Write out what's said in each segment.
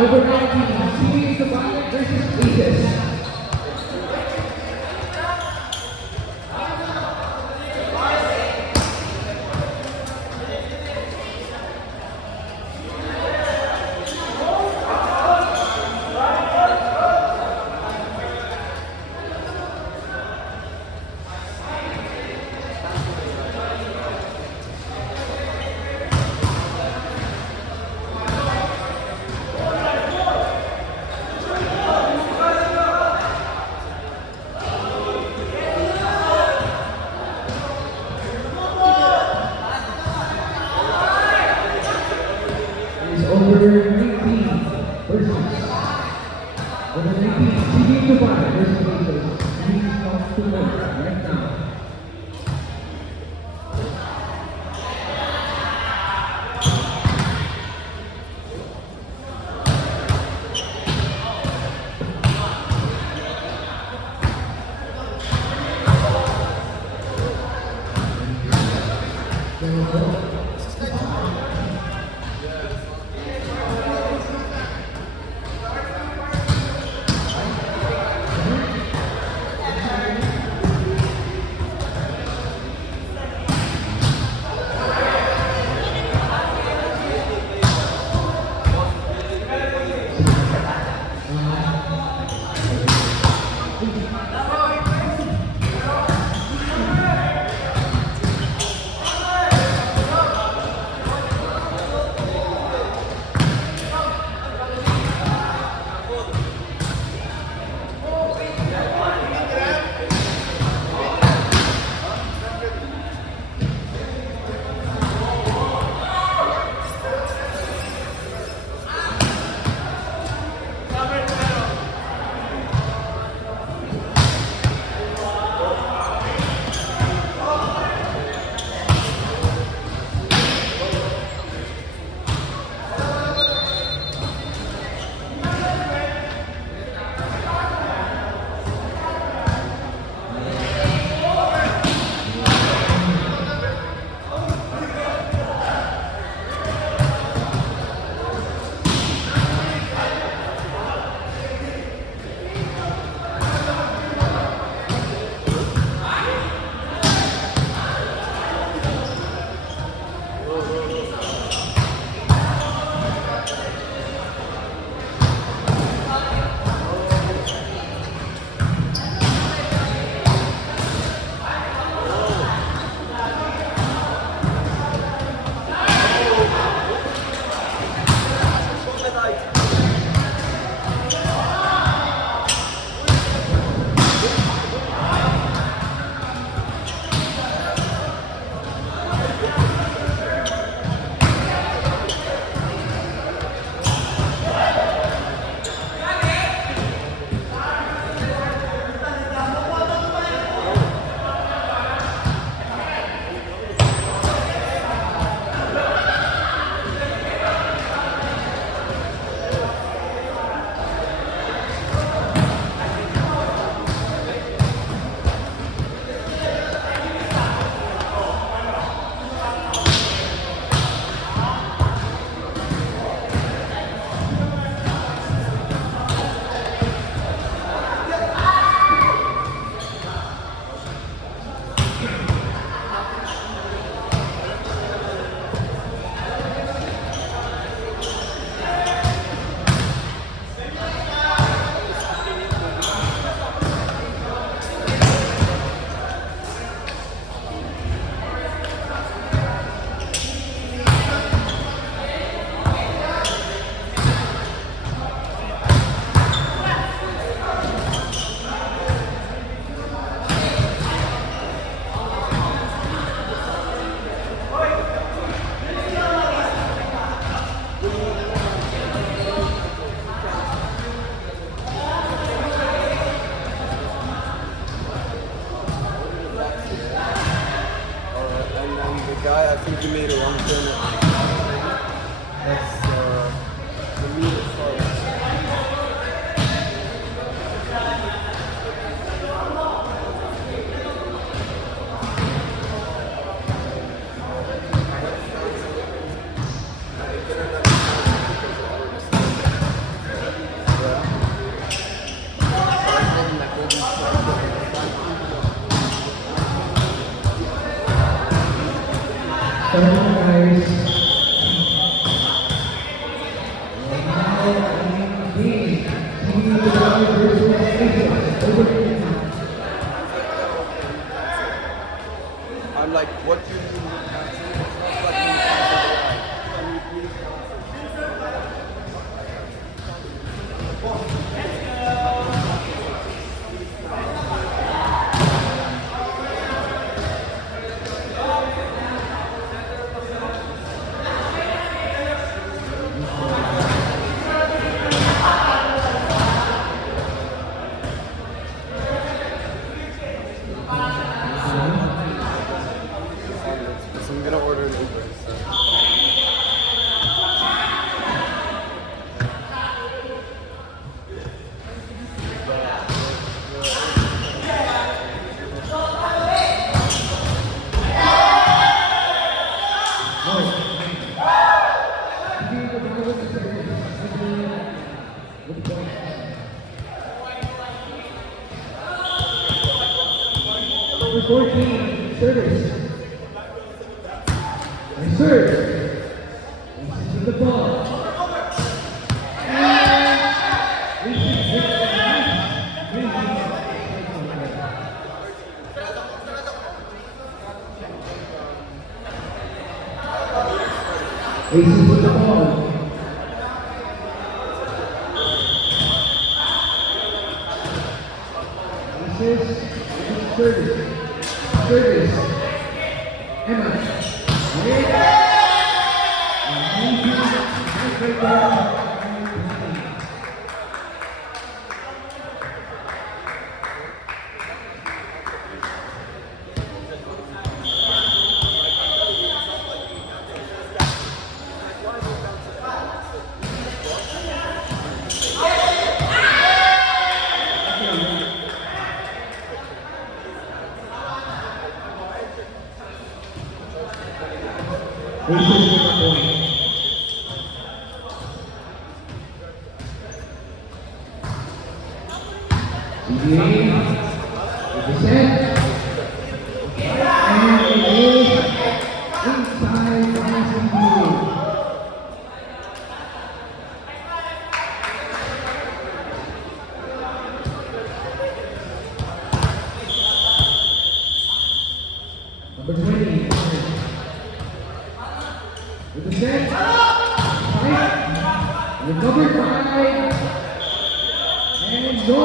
Over 19, CBA Sabana versus Aces. Over 19 versus over 19, CBA Sabana versus Aces. Please come to work right now. guy, I think you made a wrong turn. That's the meat as far as. Number 14, service. And serve. This is the ball. And this is it. Aces with the ball. Aces with service. Service. Emma. Aces with the point. CBA with the set. And it is inside by CBA. Number 20. With the set. Right. Recovered by. And go.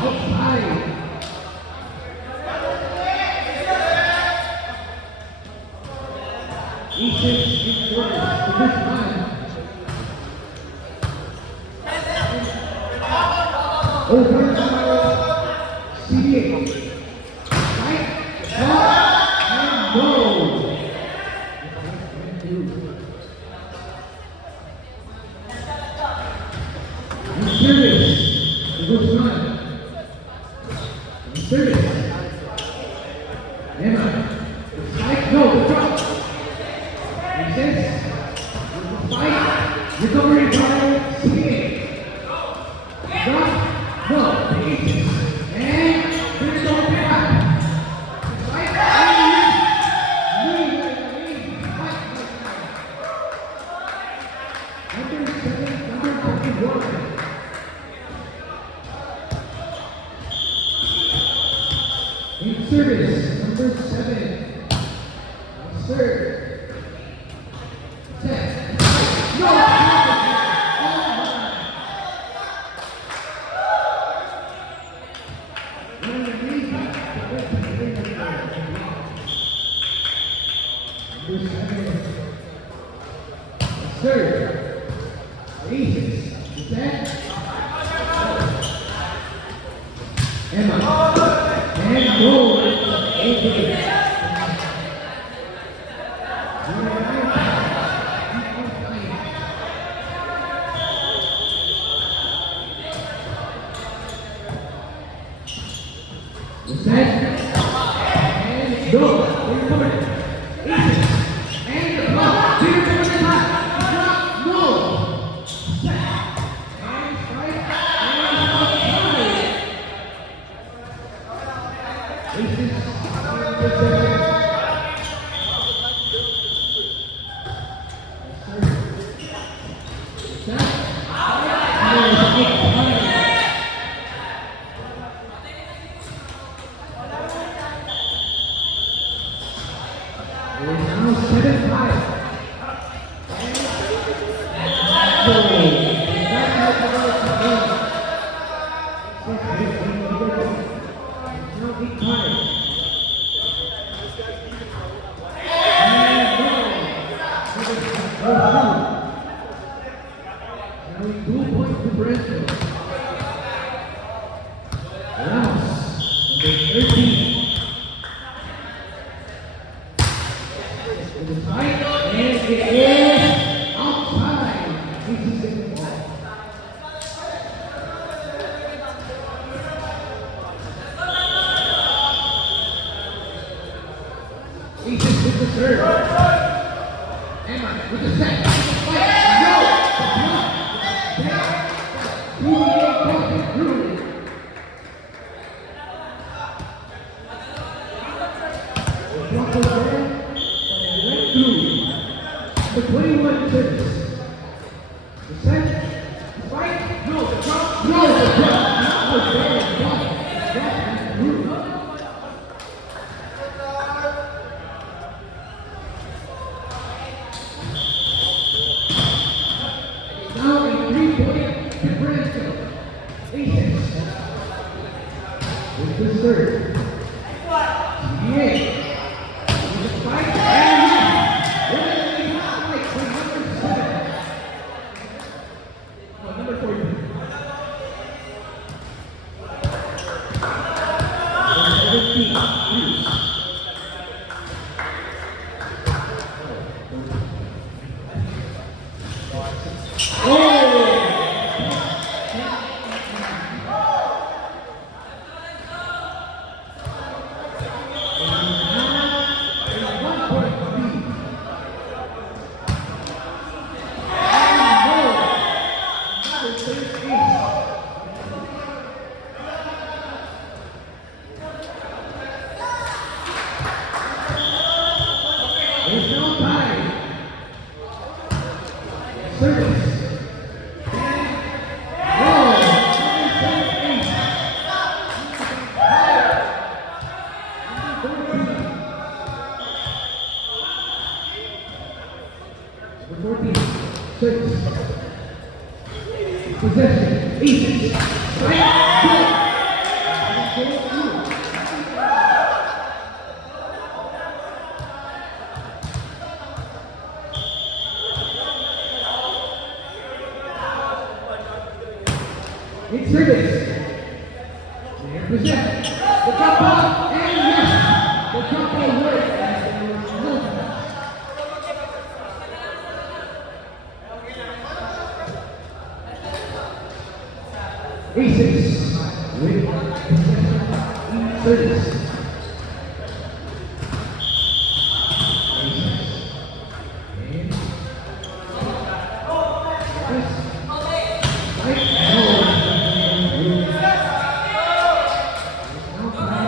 Outside. Aces in quarters to this time. Over by CBA. Right. Shot. And go. And service to this time. Service. Emma. The spike. No, the drop. Resist. With the spike. Recovery by CBA. Drop. No. The aces. And there's no back. Spike. Number 7, number 51. In service, number 7. Serve. Set. No! Number 7. Serve. Aces. Set. Emma. And go. Okay. Set. And go. Recover. Aces. And the block. Here comes the top. Drop. No. Set. And strike. And outside. Aces. It is now 7-5. Aces with the serve. Emma with the set. No! The block. CBA pocket through. was there, but it went through. The 21 service. The set. Fight. No, the drop. No, the drop. That was there. The drop. That went through. Now a 3-point differential. Aces. With the serve. CBA. With the fight. And fight for number 7. No, number 14. Number 17. Bruce. There's no time. Service. Service. Possession. Aces. Right. In service. They present. The drop ball. And yes. The drop ball worked. And there was no touch. Aces with possession in service. Aces. And service. Right. Now time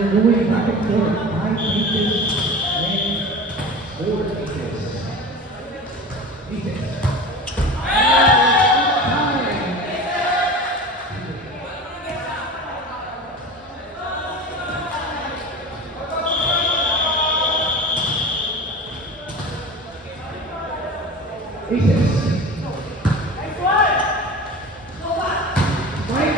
we're going back and forth. 5 aces and 4 aces. Aces. Aces. Right.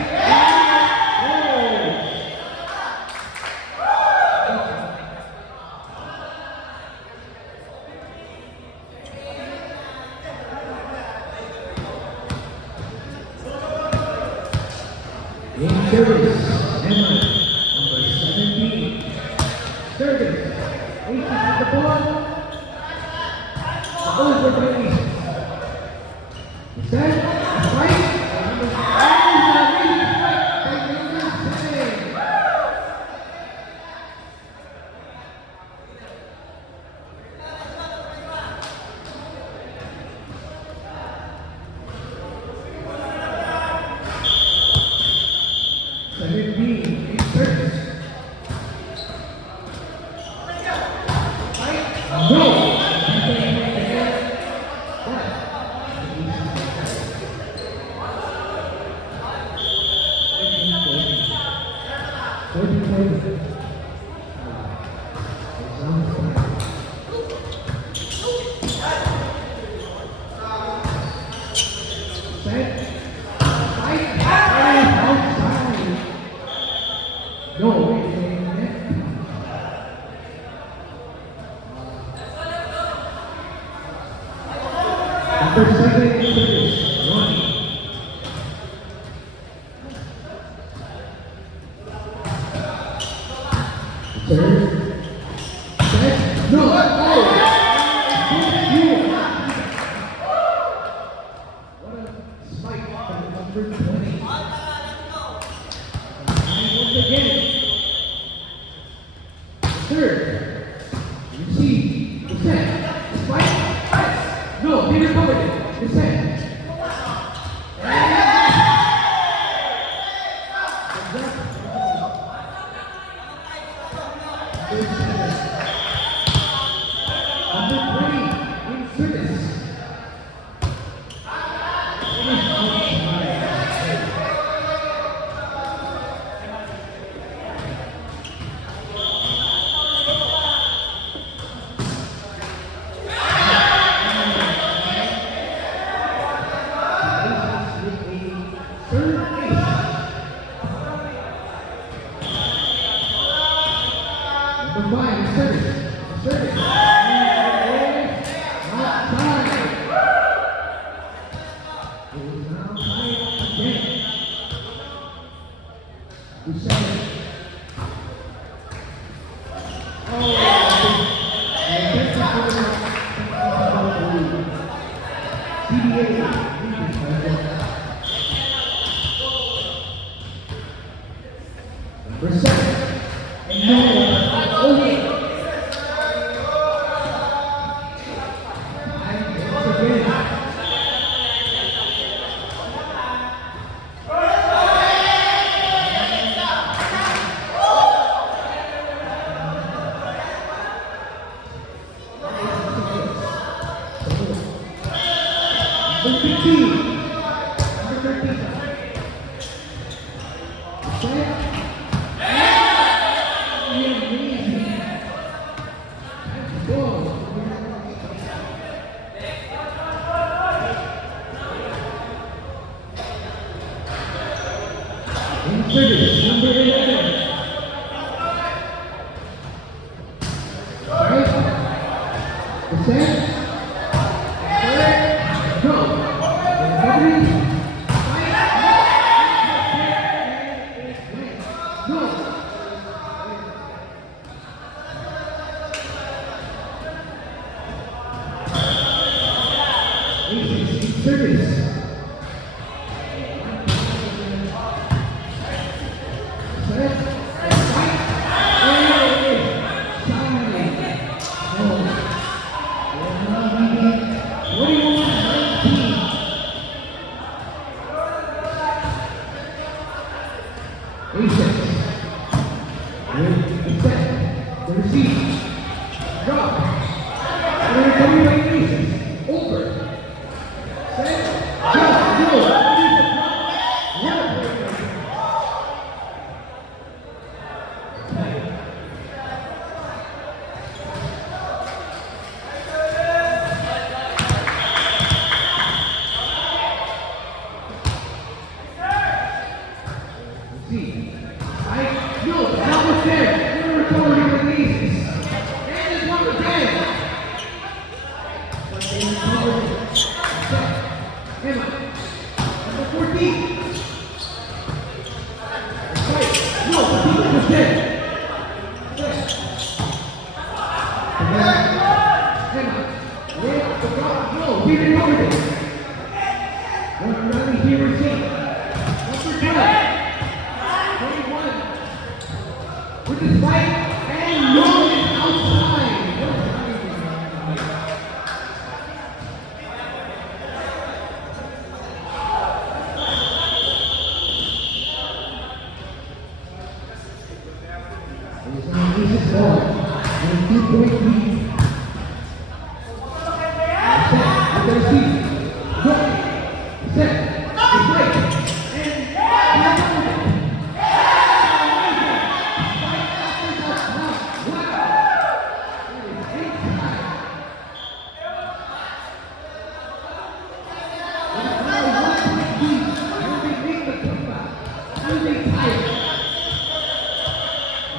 In service, Emma, number 17. Service. Aces at the ball. Over by Aces. Set, fight, and the leading fight by number 7. In service. Fight, no! Set, fight, and outside. No, wait, number 7 in service, Ronnie. Serve. Set. No. Oh. What a spike from number 20. And once again. Third. Receive. The set. Spike. No, he recovered it. The set. Good to 7. Number 7. And no, over. Once again. Number 15. Number 13. Set. Amazing. Ball. In service, number 11. Right. The set. Service. Set. Fight. The receive. Drop. Over. With his fight and no is outside. This is ball. And 2-point lead. Set. With their seat. Go. Set. The break.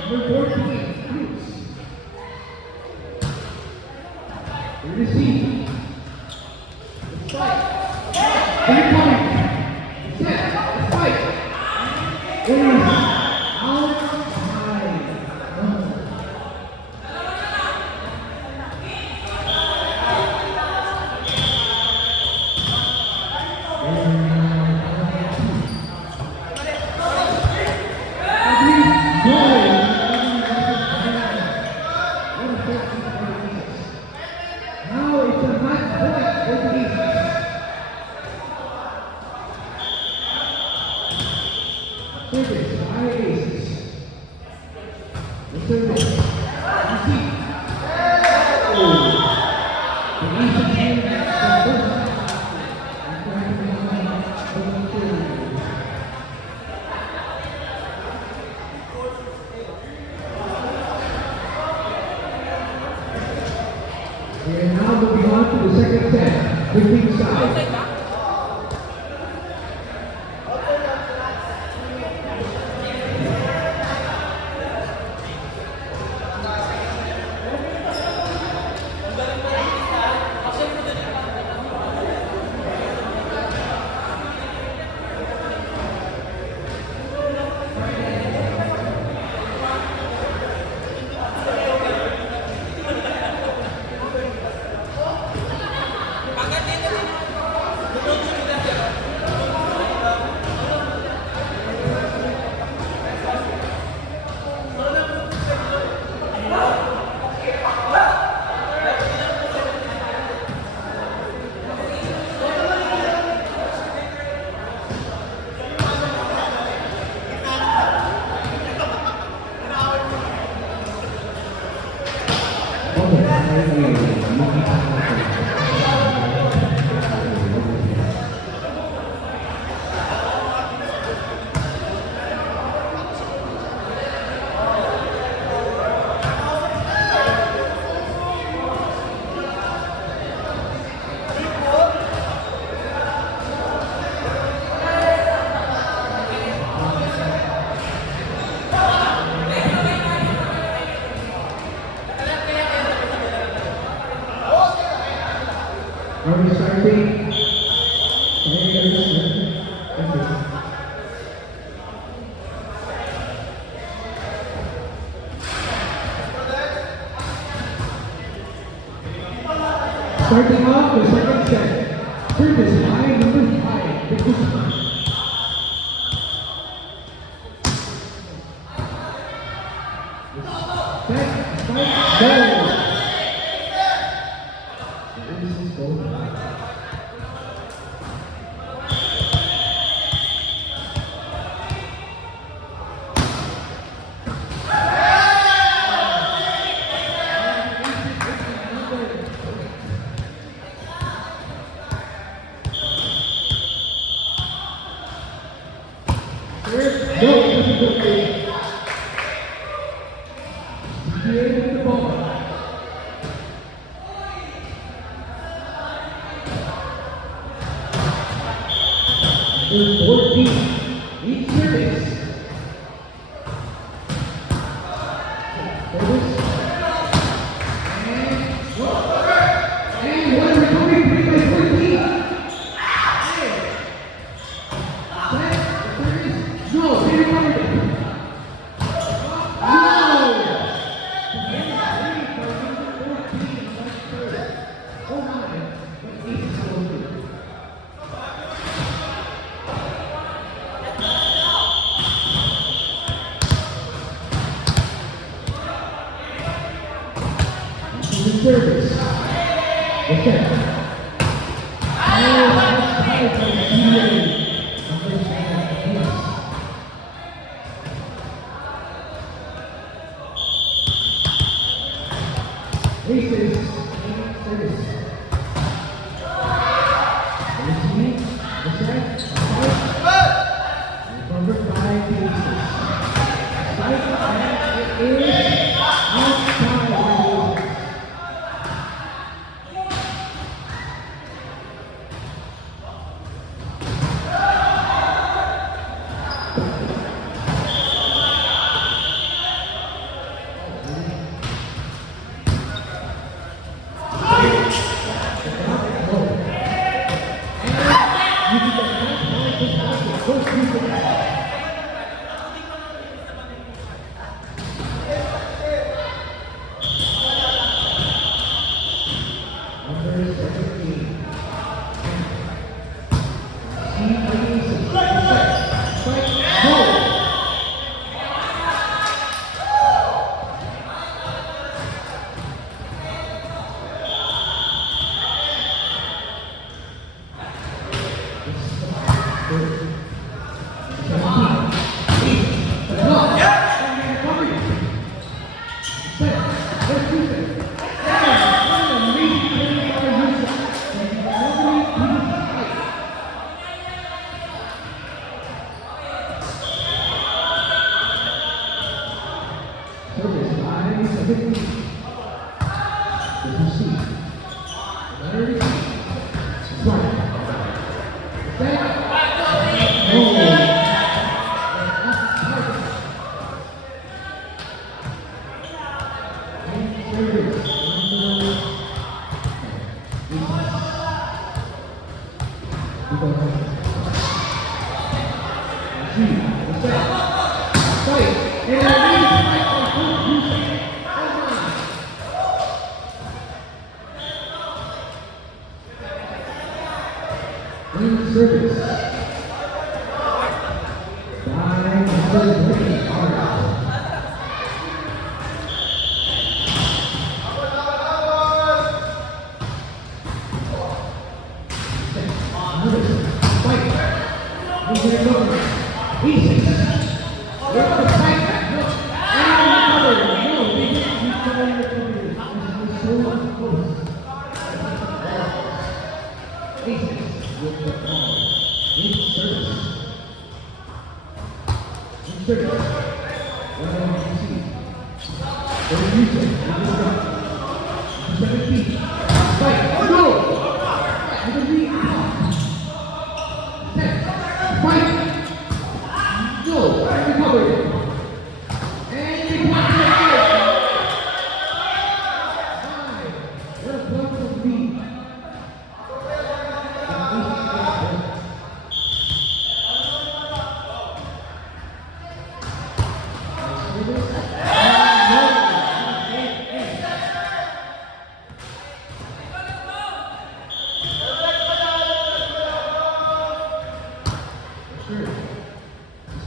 Number 14, Cruz. Receive. The fight. 3 points. Set. The fight. It is outside. Now it's a match point for the East. Service by Aces. The service. Receive. The Aces win the first. And now moving on to the second set, quickly side. Are we starting? Thank you. Starting off the second set. Service line number 5, the Guzman. Set, spike, goal. This is goal. Number 14, each service. And one recovery played by 14. No, they recovered it. Service. Okay. Aces. Service. Covered by the aces. Side and it is outside. Service. Easy. with the ball. In service. In service. One on receive. There's Houston. 17. Fight. Go! With a lead out. Set. Fight. Go. Recover. And we block it. Five. What a block from lead.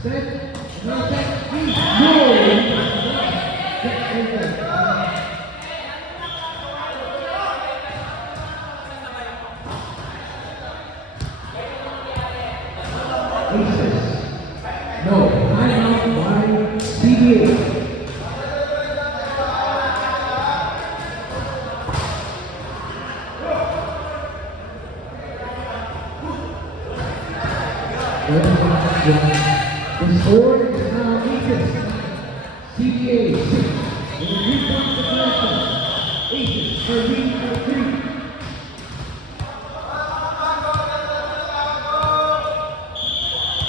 Set. Now set. No! Aces. No. Timeout by CBA. The score is now Aces. CBA 6. In the 3-point differential. Aces are leading by 3.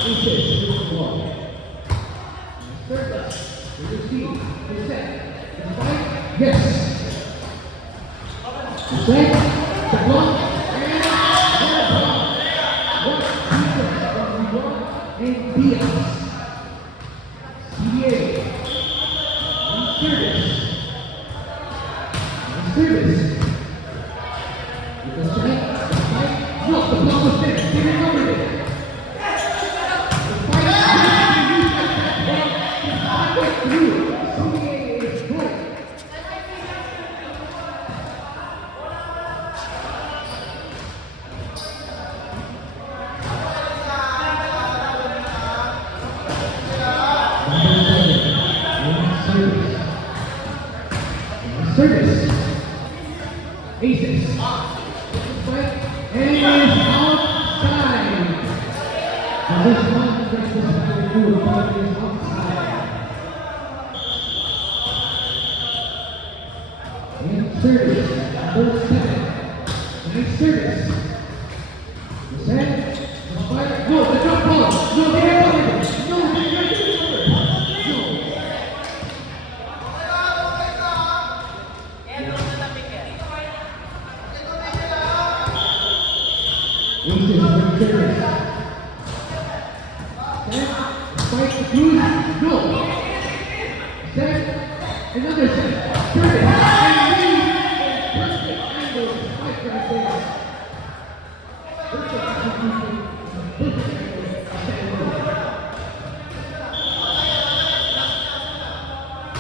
Aces with the ball. Service. The receive. The set. The fight. Yes. The set. The block. And the block. What defense from LeBron and Diaz. CBA. And service. And service. With the set. The fight. No, the block was there. They recovered it. Service. Aces. Fight. And is outside. Now this one is outside. And service. Number 7. Nice service. The set. The fight. No, the drop ball. No, they are covered. No, they are covered. No. Aces with service. Set. Fight the blue. No. Set. Another set. Service. And lead. Perfect angle. Spike right there. Perfect execution. Perfect angle.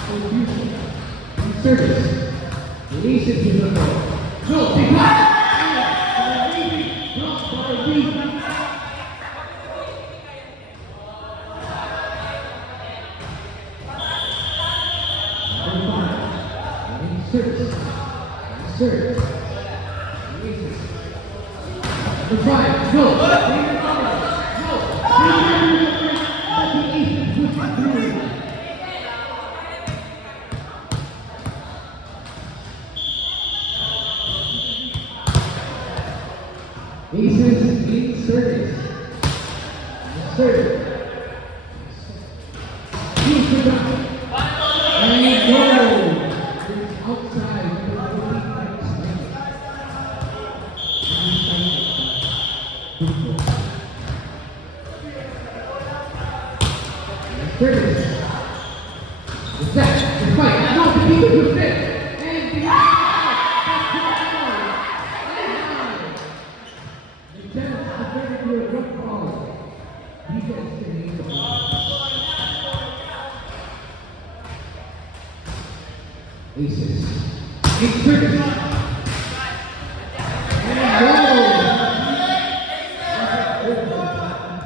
So Houston. In service. The Aces with the ball. No. They block. Blocked by Reed. Service. Serve. Aces. The 5. No. No. The Aces push it through. Aces in service. Serve. Houston down. And go. It's outside. Service. The set. The fight. No, the defense was there. And the Lieutenant defended to a rough ball. Defense can lead the ball. Aces. In service. And go.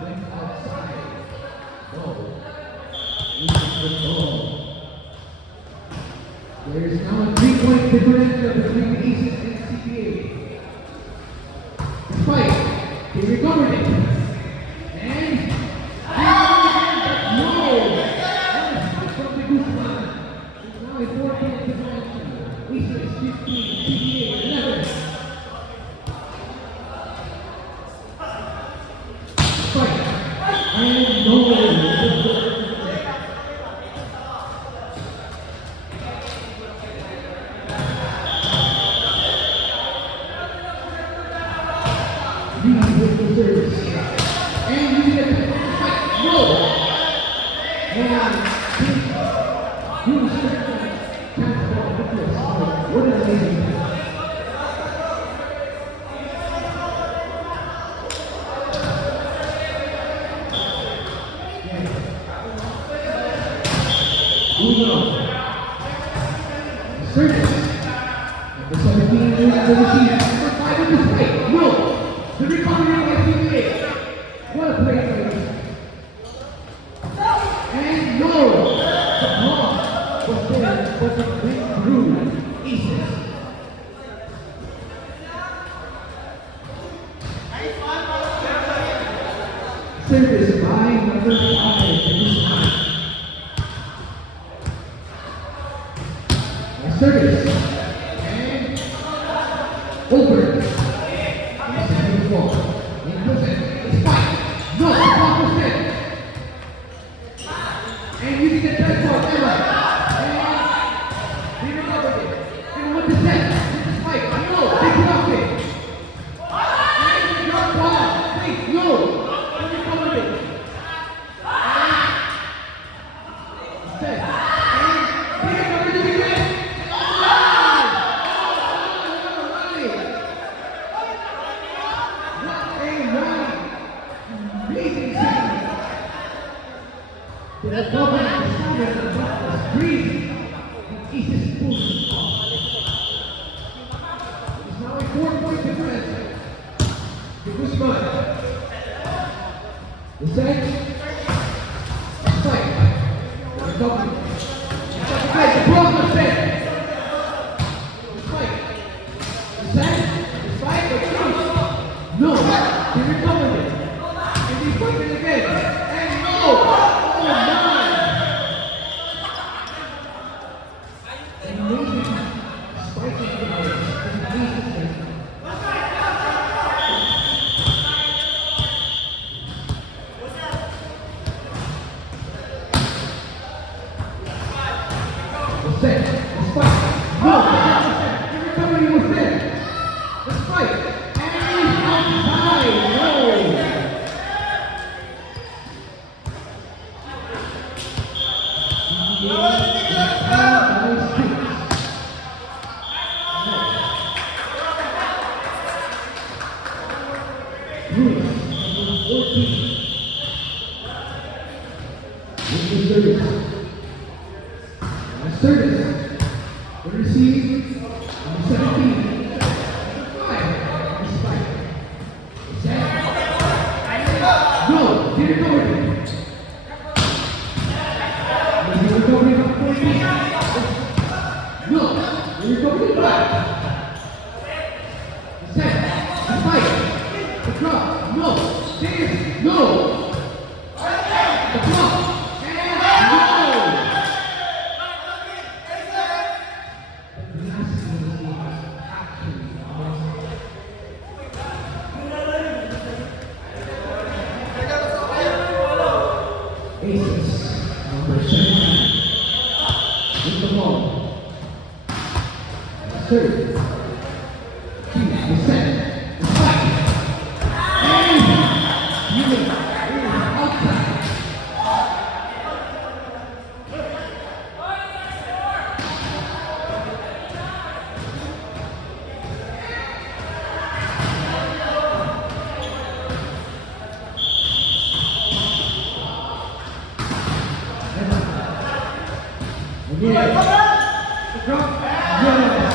Went outside. Go. Aces with ball. There is now a 3-point differential between Aces and CPA. Fight. Here we go. lead with the service. And you get the fight. No. And you start to count the ball with this. What an amazing thing. Moving on. Service. Number 17 is the receiver. Number 5 in the fight. No. The recovery by teammate. What a play for this. And no. The ball was there, but it went through. Aces. Service by number 5 in this time. Service. And over. And second ball. In present. It's fight. No, the ball was dead. And you get that ball, Emma. And he recovered it. And what is that? This is fight. No, they blocked it. And the drop ball. Wait, no. He recovered it. And it's dead. And he recovered it again. The government decided that the ball was breathing. The Aces pulled the ball. It is now a 4-point difference. To Guzman. The set. Fight. The government. The ball was dead. The fight. The set. The fight. The cross. No. He recovered it. And he put it again. And no. Service. The receive. Number 17. Number 5. The spike. The set. No. He recovered it. He recovered it up 14. No. He recovered it back. The set. The spike. The drop. No. There. No. The drop. And no. Aces, number 17, with the ball. Third, the set, the fight, and Newman is outside. Again, the drop, yes.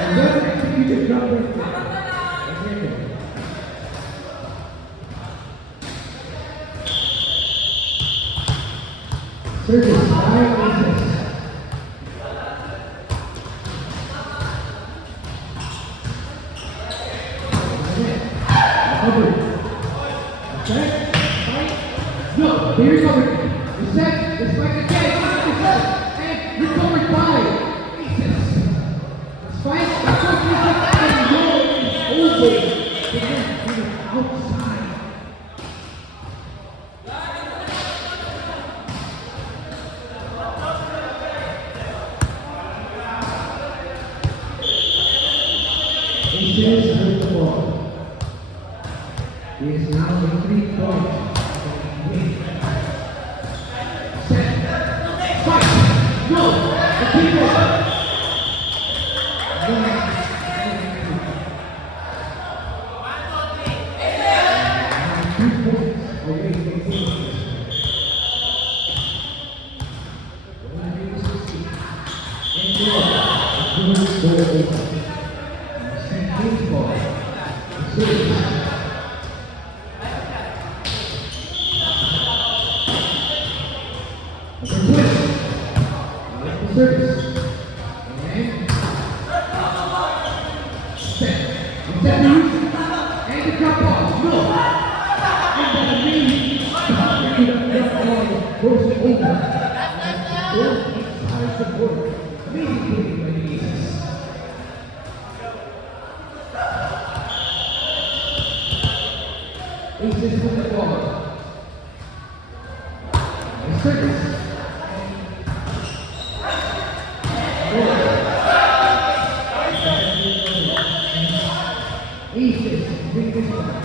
And then execute the drop right there. Again. Service, 9 aces. Recovered. Set, fight. No, he recovered. The set, the spike again. And recovered by Aces. Spike, the first reset, and no, it's over. The net is outside. Aces with the ball. Fight! No! The people! Service. And set. And the drop ball. No. And then the knee. Goes over. Goes inside the board. Amazing play by the Aces. Aces with the ball. And service. Aces bring this one.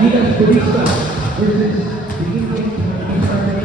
Gigas Turista versus the Indian Starter